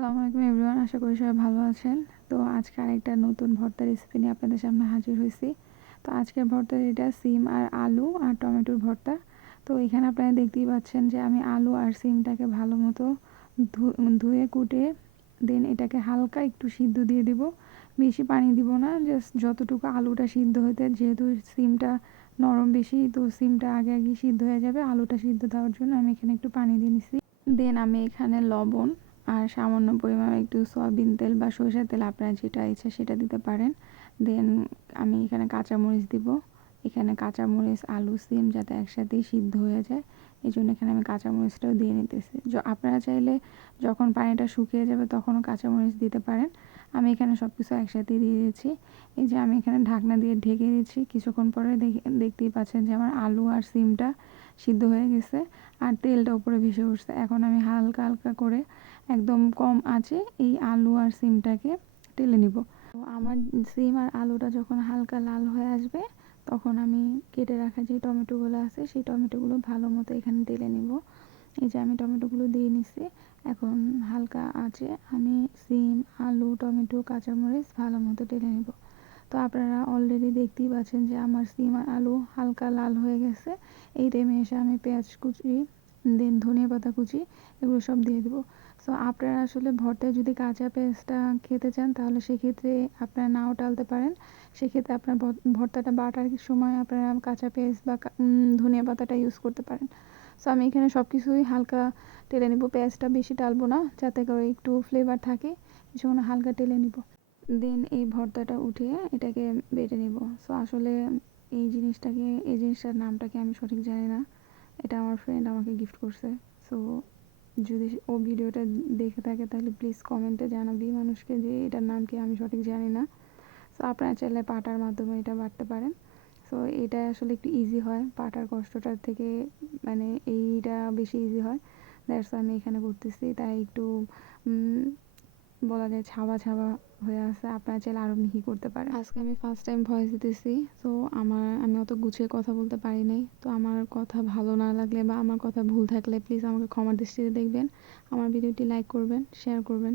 আসসালামু আলাইকুম এভরিওয়ান, আশা করি সবাই ভালো আছেন। তো আজকে আরেকটা নতুন ভর্তা রেসিপি নিয়ে আপনাদের সামনে হাজির হয়েছি। তো আজকের ভর্তা এটা সিম আর আলু আর টমেটোর ভর্তা। তো এখানে আপনারা দেখতেই পাচ্ছেন যে আমি আলু আর সিমটাকে ভালো মতো ধুয়ে কুটে দেন এটাকে হালকা একটু সিদ্ধ দিয়ে দেব। বেশি পানি দিব না, জাস্ট যতটুকু আলুটা সিদ্ধ হতে, যেহেতু সিমটা নরম বেশি, তো সিমটা আগে আগে সিদ্ধ হয়ে যাবে। আলুটা সিদ্ধ দেওয়ার জন্য আমি এখানে একটু পানি দিয়ে নিছি। দেন আমি এখানে লবণ আর সামান্য পরিমাণে একটু সয়াবিন তেল বা সরিষার তেল, আপনার যেটা ইচ্ছা সেটা দিতে পারেন। দেন আমি এখানে কাঁচামরিচ দিব। এখানে কাঁচামরিচ, আলু, সিম যাতে একসাথেই সিদ্ধ হয়ে যায়, এই জন্য এখানে আমি কাঁচামরিচটাও দিয়ে নিতেছি। আপনারা চাইলে যখন পানিটা শুকিয়ে যাবে তখনও কাঁচামরিচ দিতে পারেন। আমি এখানে সব কিছু একসাথে দিয়ে দিয়েছি। এই যে আমি এখানে ঢাকনা দিয়ে ঢেকে দিচ্ছি। কিছুক্ষণ পরে দেখতেই পাচ্ছেন যে আমার আলু আর সিমটা সিদ্ধ হয়ে গেছে আর তেলটা উপরে ভেসে উঠছে। এখন আমি হালকা হালকা করে একদম কম আঁচে এই আলু আর সিমটাকে টেলে নিব। তো আমার সিম আর আলুটা যখন হালকা লাল হয়ে আসবে, তখন আমি কেটে রাখা যে টমেটোগুলো আছে সেই টমেটোগুলো ভালো মতো এখানে টেলে নিব। এই যে আমি টমেটোগুলো দিয়ে নিচ্ছি। এখন হালকা আঁচে আমি সিম, আলু, টমেটো, কাঁচামরিচ ভালো মতো টেলে নেব। তো আপনারা অলরেডি দেখতেই পাচ্ছেন যে আমার সিম আর আলু হালকা লাল হয়ে গেছে। এই টাইমে এসে আমি পেঁয়াজ কুচি, দেন ধনিয়া পাতা কুচি, এগুলো সব দিয়ে দেবো। সো আপনারা আসলে ভর্তায় যদি কাঁচা পেঁয়াজটা খেতে চান তাহলে সেক্ষেত্রে আপনারা নাও টালতে পারেন। সেক্ষেত্রে আপনার ভর্তাটা বাটার সময় আপনারা কাঁচা পেঁয়াজ বা ধনিয়া পাতাটা ইউজ করতে পারেন। সো আমি এখানে সব কিছুই হালকা টেলে নেব। পেঁয়াজটা বেশি টালবো না, যাতে করে একটু ফ্লেভার থাকে, এই জন্য হালকা টেলে নিব। দেন এই ভর্তাটা উঠিয়ে এটাকে বেটে নিব। সো আসলে এই জিনিসটার নামটাকে আমি সঠিক জানি না। এটা আমার ফ্রেন্ড আমাকে গিফট করছে। সো যদি ও ভিডিওটা দেখে থাকে তাহলে প্লিজ কমেন্টে জানাবি মানুষকে যে এটার নাম কি, আমি সঠিক জানি না। সো আপনারা চাইলে পাটার মাধ্যমে এটা বাটতে পারেন। সো এটা আসলে একটু ইজি হয় পাটার কষ্টটার থেকে, মানে এইটা বেশি ইজি হয়। দ্যাটস আমি এখানে করতেছি, তাই একটু বলা যায় ছাবা ছাবা হয়ে আছে। আপনারা চাইলে আরও মিহি করতে পারেন। আজকে আমি ফার্স্ট টাইম ভয়েস দিতেছি, তো আমি অত গুছিয়ে কথা বলতে পারি নাই। তো আমার কথা ভালো না লাগলে বা আমার কথা ভুল থাকলে প্লিজ আমাকে ক্ষমার দৃষ্টিতে দেখবেন। আমার ভিডিওটি লাইক করবেন, শেয়ার করবেন।